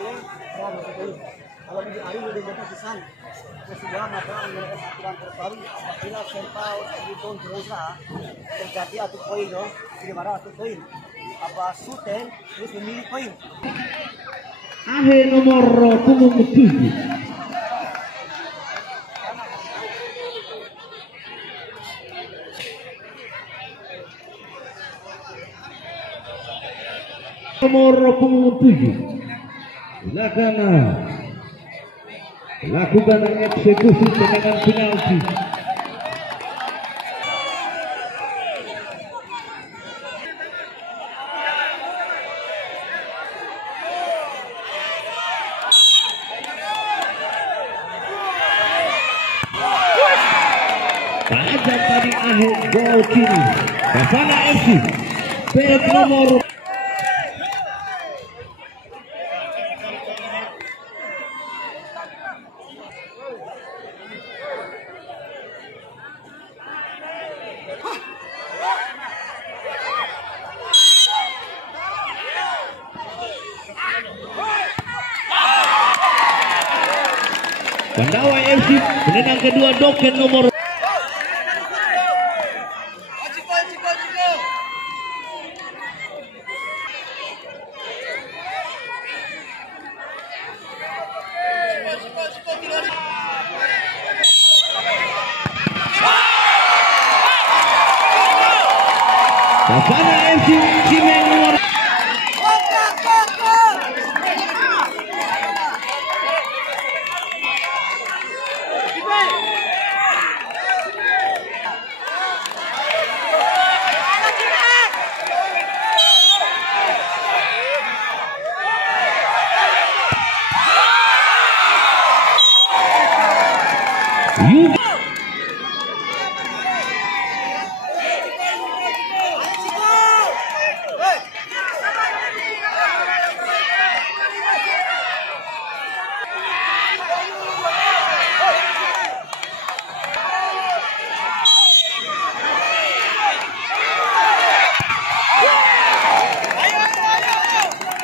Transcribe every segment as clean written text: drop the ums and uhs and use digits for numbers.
Kalau di hari udah dapat pesan sebuah mata mereka aturan terbaru apabila sentral di tahun teruslah terjadi atau poin dong di mana atau poin apa suten terus memilih poin akhir nomor punggung 7 nomor punggung 7 silakan lakukan eksekusi tendangan penalti. Tajam tadi akhir gol kiri Bafana FC bek nomor Pandawa FC menendang kedua Doken nomor Bafana FC Cimeng nomor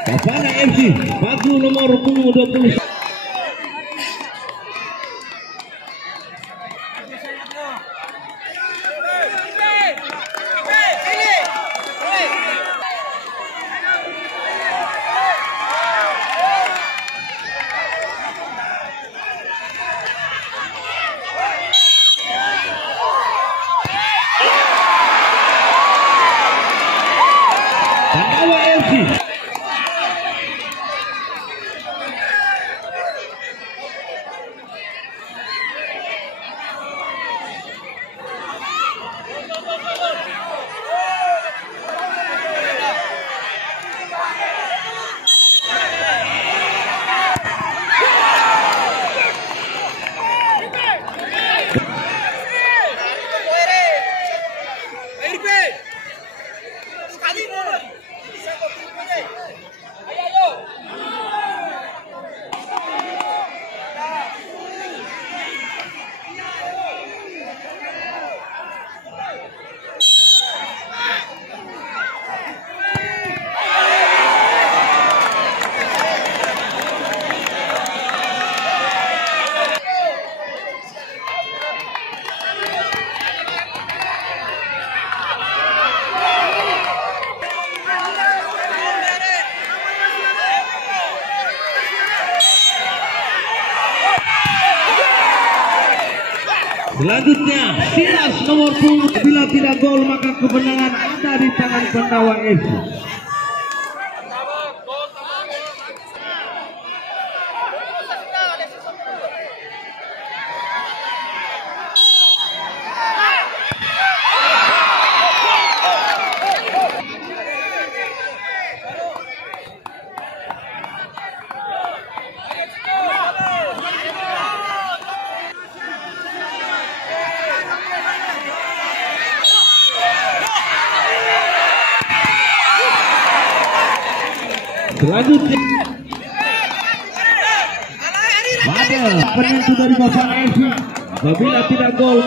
Bafana FC baju nomor punggung 20. Pandawa FC selanjutnya Silas nomor 10 bila tidak gol maka kemenangan ada di tangan Pandawa FC. Selanjutnya ada penentu dari Bafana FC apabila tidak gol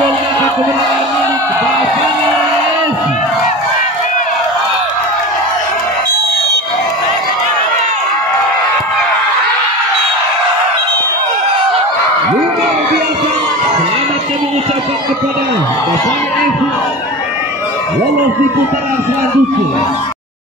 gol maka kemenangan milik Bavana FC. Luar biasa, selamat kami ucapkan kepada Bavana FC lolos di putaran selanjutnya.